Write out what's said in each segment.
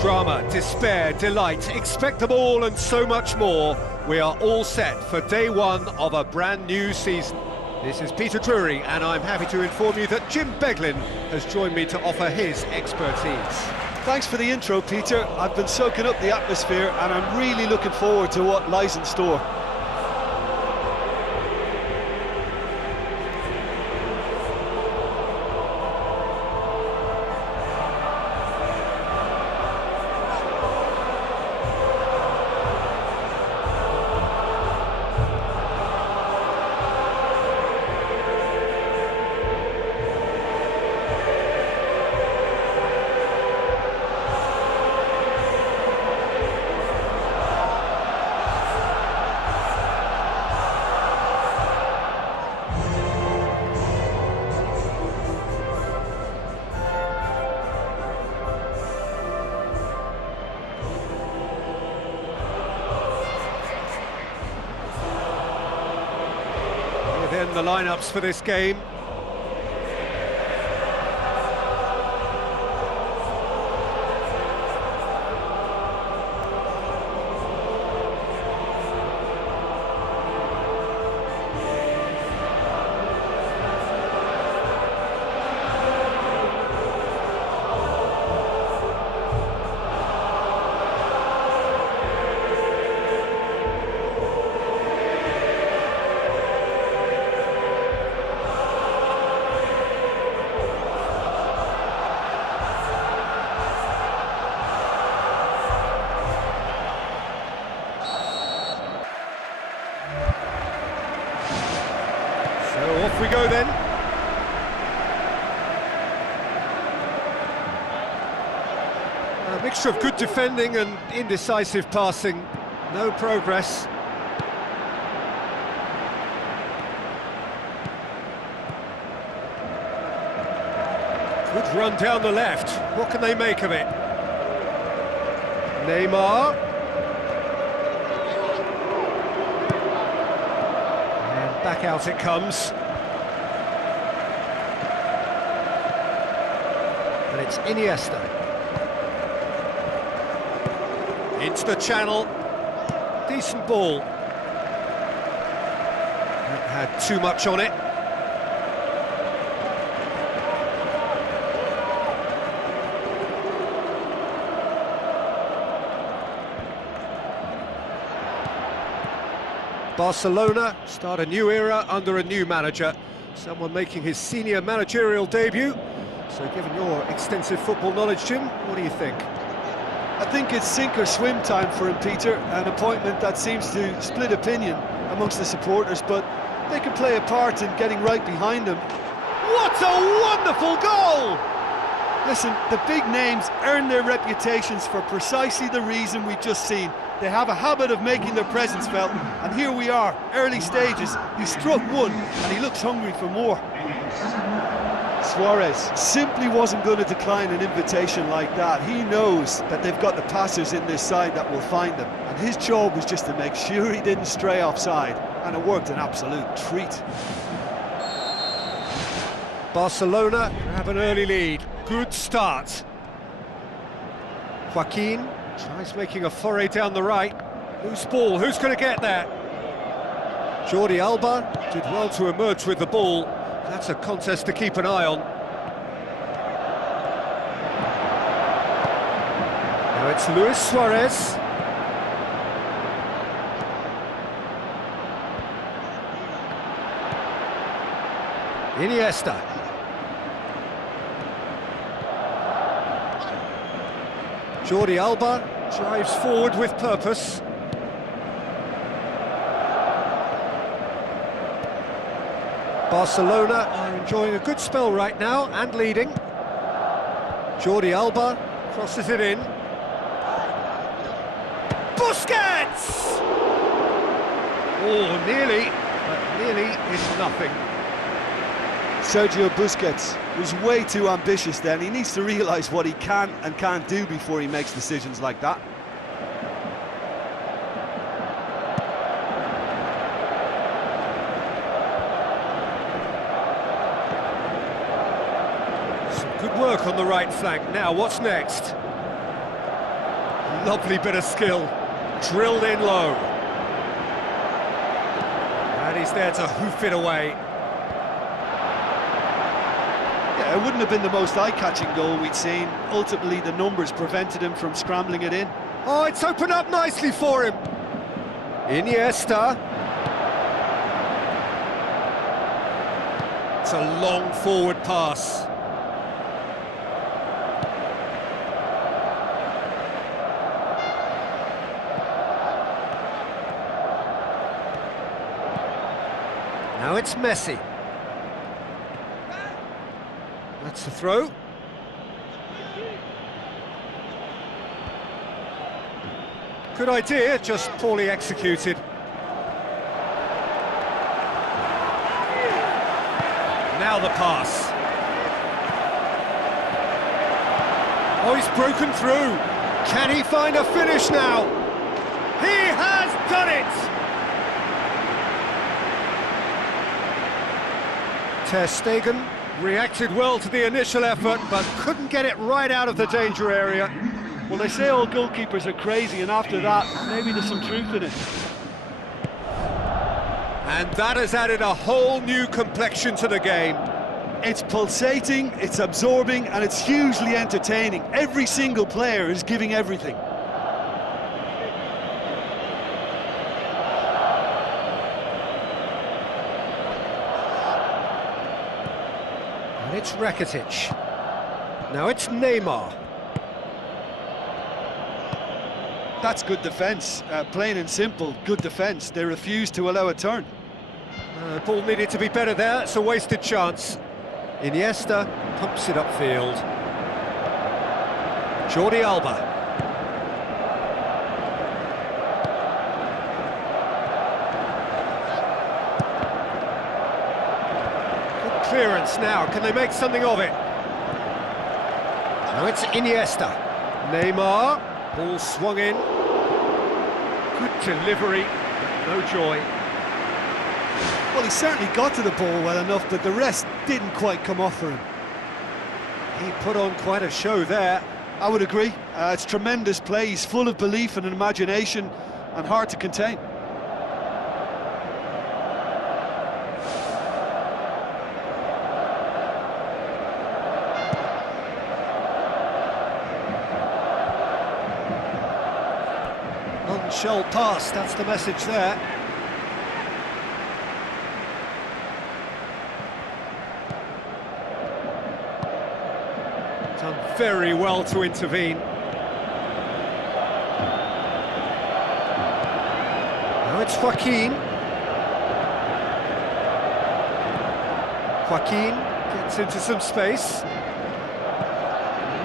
Drama, despair, delight, expect them all and so much more. We are all set for day one of a brand new season. This is Peter Drury, and I'm happy to inform you that Jim Beglin has joined me to offer his expertise. Thanks for the intro, Peter. I've been soaking up the atmosphere and I'm really looking forward to what lies in store. Then the lineups for this game. So off we go then. A mixture of good defending and indecisive passing. No progress. Good run down the left. What can they make of it? Neymar. Back out it comes. And it's Iniesta. Into the channel. Decent ball. That had too much on it. Barcelona start a new era under a new manager, someone making his senior managerial debut. So given your extensive football knowledge, Jim, what do you think? I think it's sink or swim time for him, Peter, an appointment that seems to split opinion amongst the supporters, but they can play a part in getting right behind him. What a wonderful goal! Listen, the big names earn their reputations for precisely the reason we've just seen. They have a habit of making their presence felt, and here we are, early stages. He struck one, and he looks hungry for more. Suarez simply wasn't going to decline an invitation like that. He knows that they've got the passers in this side that will find him, and his job was just to make sure he didn't stray offside, and it worked an absolute treat. Barcelona have an early lead. Good start. Joaquin tries making a foray down the right. Loose ball, who's going to get there? Jordi Alba did well to emerge with the ball. That's a contest to keep an eye on. Now it's Luis Suarez. Iniesta. Jordi Alba drives forward with purpose. Barcelona are enjoying a good spell right now and leading. Jordi Alba crosses it in. Busquets! Oh, nearly, but nearly is nothing. Sergio Busquets was way too ambitious then. He needs to realise what he can and can't do before he makes decisions like that. work on the right flank. Now, what's next? Lovely bit of skill. Drilled in low. And he's there to hoof it away. Yeah, it wouldn't have been the most eye-catching goal we'd seen. Ultimately, the numbers prevented him from scrambling it in. Oh, it's opened up nicely for him. Iniesta. It's a long forward pass. Now it's Messi. That's the throw. Good idea, just poorly executed. Now the pass. Oh, he's broken through. Can he find a finish now? He has done it! Ter Stegen reacted well to the initial effort, but couldn't get it right out of the danger area. Well, they say all goalkeepers are crazy, and after that, maybe there's some truth in it. And that has added a whole new complexion to the game. It's pulsating, it's absorbing, and it's hugely entertaining. Every single player is giving everything. And it's Rakitic. Now it's Neymar. That's good defence, plain and simple, good defence. They refuse to allow a turn. Ball needed to be better there, it's a wasted chance. Iniesta pumps it upfield. Jordi Alba. Good clearance now, can they make something of it? Now it's Iniesta. Neymar, ball swung in. Good delivery, no joy. Well, he certainly got to the ball well enough, but the rest didn't quite come off for him. He put on quite a show there. I would agree. It's tremendous play. He's full of belief and imagination and hard to contain. Unshelled pass, that's the message there. Done very well to intervene. Now it's Joaquin. Joaquin gets into some space.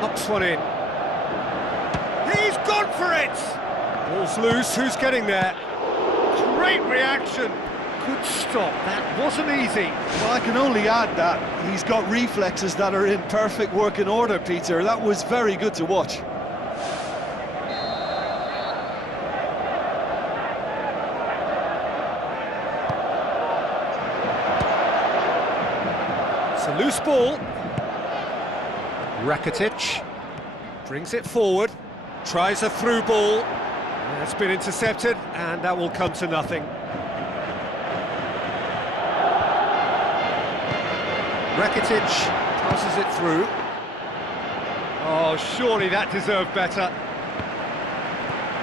Knocks one in. He's gone for it! Ball's loose, who's getting there? Great reaction! Good stop, that wasn't easy. Well, I can only add that he's got reflexes that are in perfect working order, Peter. That was very good to watch. It's a loose ball. Rakitic brings it forward, tries a through ball. That's been intercepted, and that will come to nothing. Rakitic passes it through. Oh, surely that deserved better.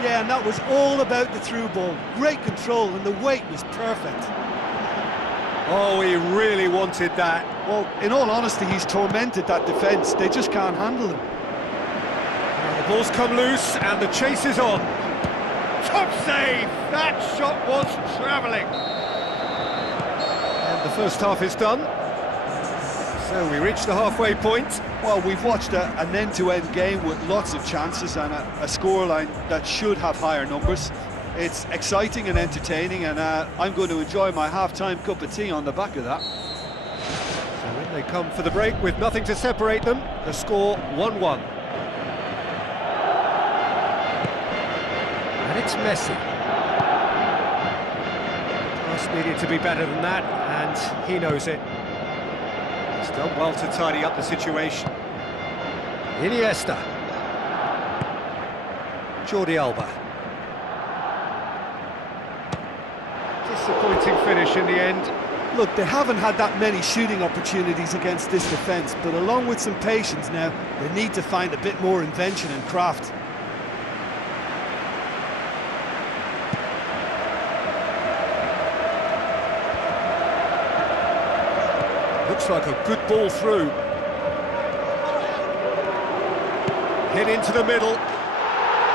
Yeah, and that was all about the through ball. Great control, and the weight was perfect. Oh, he really wanted that. Well, in all honesty, he's tormented that defence. They just can't handle him. The ball's come loose, and the chase is on. Top save! That shot was travelling. And the first half is done. So we reach the halfway point. Well, we've watched an end-to-end game with lots of chances and a scoreline that should have higher numbers. It's exciting and entertaining, and I'm going to enjoy my half-time cup of tea on the back of that. So in they come for the break with nothing to separate them. The score 1-1. And it's Messi. The pass needed to be better than that, and he knows it. He's done well to tidy up the situation. Iniesta. Jordi Alba. Disappointing finish in the end. Look, they haven't had that many shooting opportunities against this defence, but along with some patience now, they need to find a bit more invention and craft. Looks like a good ball through. Hit into the middle.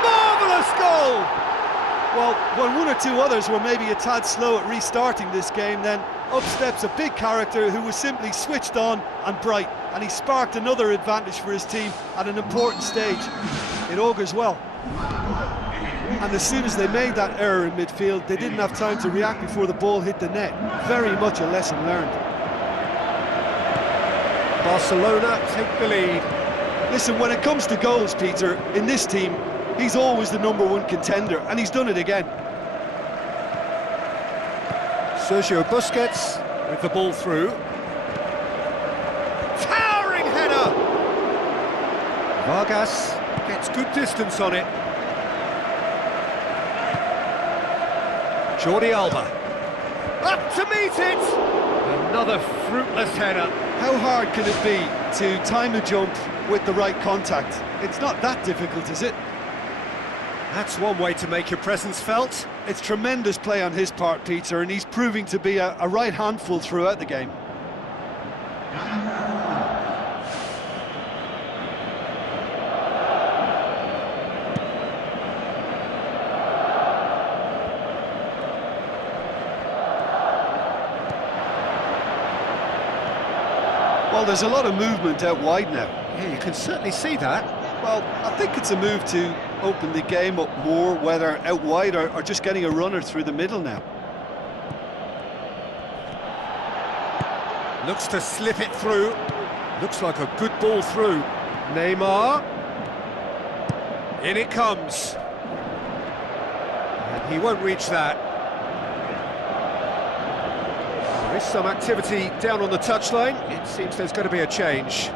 Marvellous goal! Well, when one or two others were maybe a tad slow at restarting this game, then up steps a big character who was simply switched on and bright, and he sparked another advantage for his team at an important stage. It augurs well. And as soon as they made that error in midfield, they didn't have time to react before the ball hit the net. Very much a lesson learned. Barcelona take the lead. Listen, when it comes to goals, Peter, in this team, he's always the #1 contender, and he's done it again. Sergio Busquets with the ball through. Towering header! Vargas gets good distance on it. Jordi Alba. Up to meet it! Another fruitless header. How hard can it be to time a jump with the right contact? It's not that difficult, is it? That's one way to make your presence felt. It's tremendous play on his part, Peter, and he's proving to be a right handful throughout the game. Well, there's a lot of movement out wide now. Yeah, you can certainly see that. Well, I think it's a move to open the game up more, whether out wide or just getting a runner through the middle now. Looks to slip it through. Looks like a good ball through. Neymar. In it comes. And he won't reach that. There is some activity down on the touchline. It seems there's going to be a change.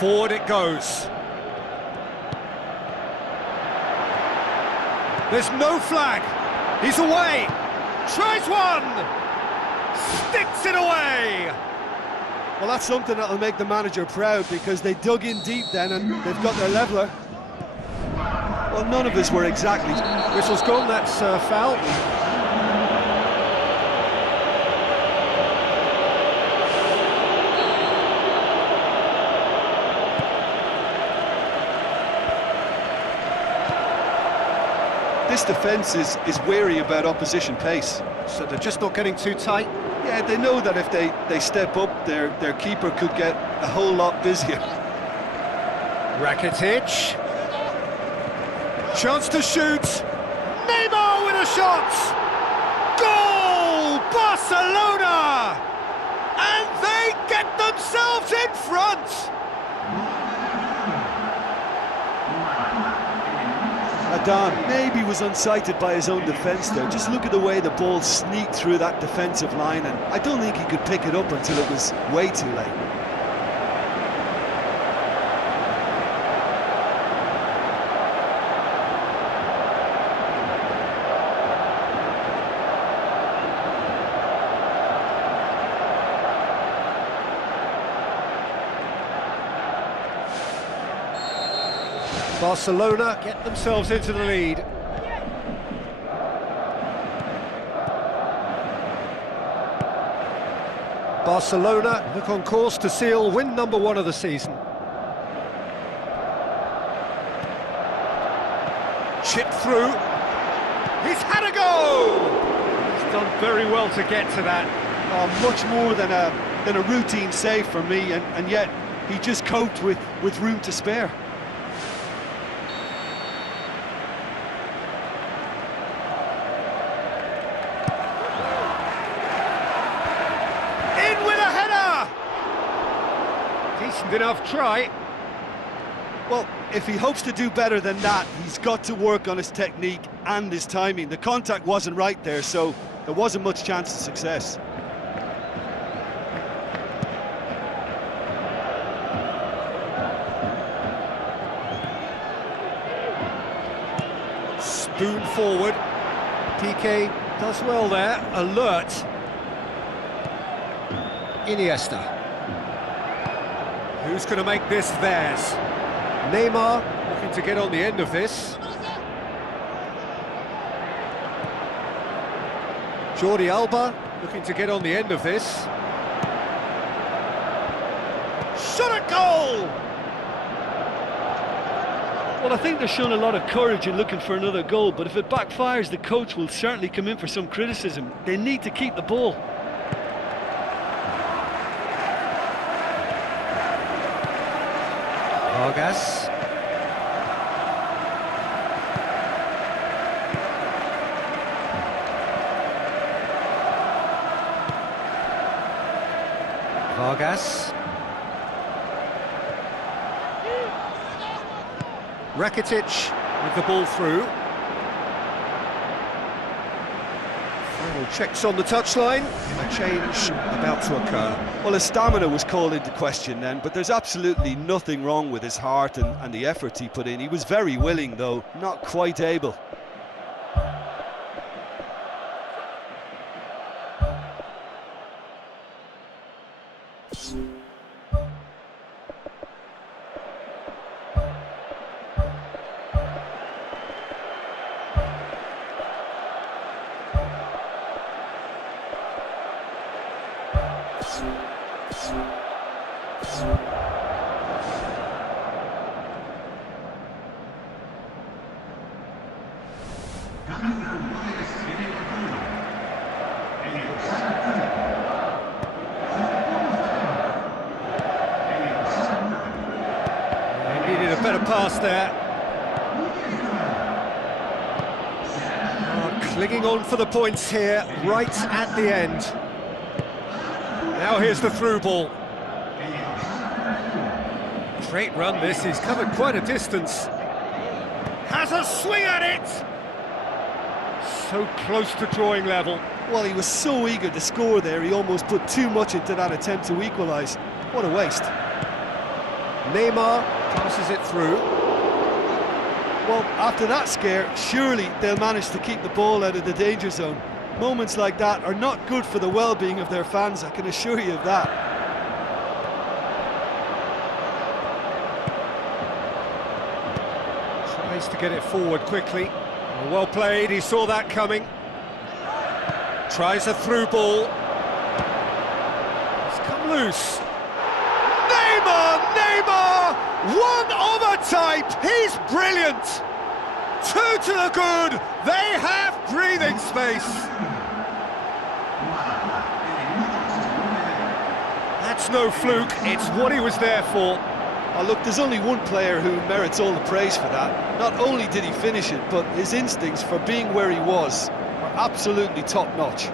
Forward it goes. There's no flag. He's away. Tries one. Sticks it away. Well, that's something that'll make the manager proud, because they dug in deep then and they've got their leveller. Well, none of us were exactly... Whistle's gone, that's foul. This defence is wary about opposition pace. So they're just not getting too tight. Yeah, they know that if they step up, their keeper could get a whole lot busier. Rakitic. Chance to shoot. Neymar with a shot. Goal! Barcelona! And they get themselves in front. Adan maybe was unsighted by his own defence there. Just look at the way the ball sneaked through that defensive line, and I don't think he could pick it up until it was way too late. Barcelona get themselves into the lead. Barcelona look on course to seal win #1 of the season. Chip through. He's had a go! He's done very well to get to that. Oh, much more than a routine save for me, and yet he just coped with room to spare. Decent enough try. Well, if he hopes to do better than that, he's got to work on his technique. and his timing. The contact wasn't right there, so there wasn't much chance of success. Spoon forward. PK does well there. Alert. Iniesta. Who's going to make this theirs? Neymar looking to get on the end of this. Jordi Alba looking to get on the end of this. Shot at goal! Well, I think they're showing a lot of courage in looking for another goal, but if it backfires, the coach will certainly come in for some criticism. They need to keep the ball. Vargas. Vargas. Rakitic with the ball through. Final checks on the touchline. A change about to occur. Well, his stamina was called into question then, but there's absolutely nothing wrong with his heart and the effort he put in. He was very willing, though not quite able. He needed a better pass there. Clinging on for the points here, right at the end. Now here's the through ball. Great run this, he's covered quite a distance. Has a swing at it! So close to drawing level. Well, he was so eager to score there, he almost put too much into that attempt to equalise. What a waste. Neymar passes it through. Well, after that scare, surely they'll manage to keep the ball out of the danger zone. Moments like that are not good for the well-being of their fans, I can assure you of that. Tries to get it forward quickly. Well played, he saw that coming. Tries a through ball. It's come loose. Neymar! One of a type! He's brilliant! Two to the good! They have breathing space! That's no fluke, it's what he was there for. Oh, look, there's only one player who merits all the praise for that. Not only did he finish it, but his instincts for being where he was were absolutely top-notch.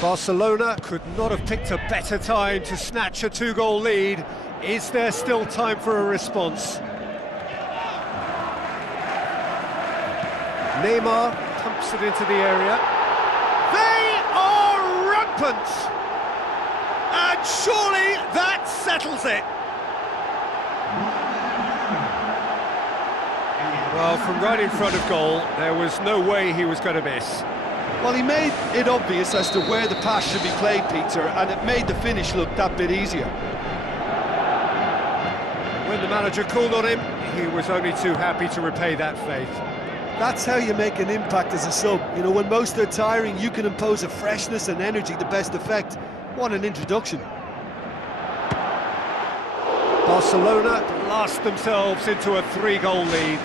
Barcelona could not have picked a better time to snatch a two-goal lead. Is there still time for a response? Neymar pumps it into the area. They are rampant! And surely that settles it! Well, from right in front of goal, there was no way he was going to miss. Well, he made it obvious as to where the pass should be played, Peter, and it made the finish look that bit easier. When the manager called on him, he was only too happy to repay that faith. That's how you make an impact as a sub. You know, when most are tiring, you can impose a freshness and energy to best effect. What an introduction. Barcelona blast themselves into a 3-goal lead.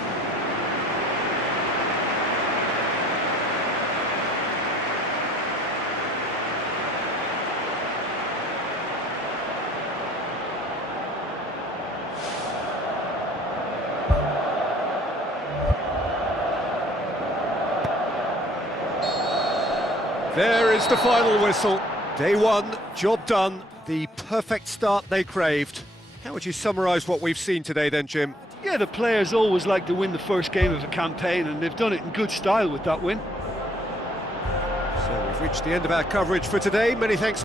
There is the final whistle. Day one, job done, the perfect start they craved. How would you summarise what we've seen today then, Jim? Yeah, the players always like to win the first game of a campaign, and they've done it in good style with that win. So we've reached the end of our coverage for today. Many thanks.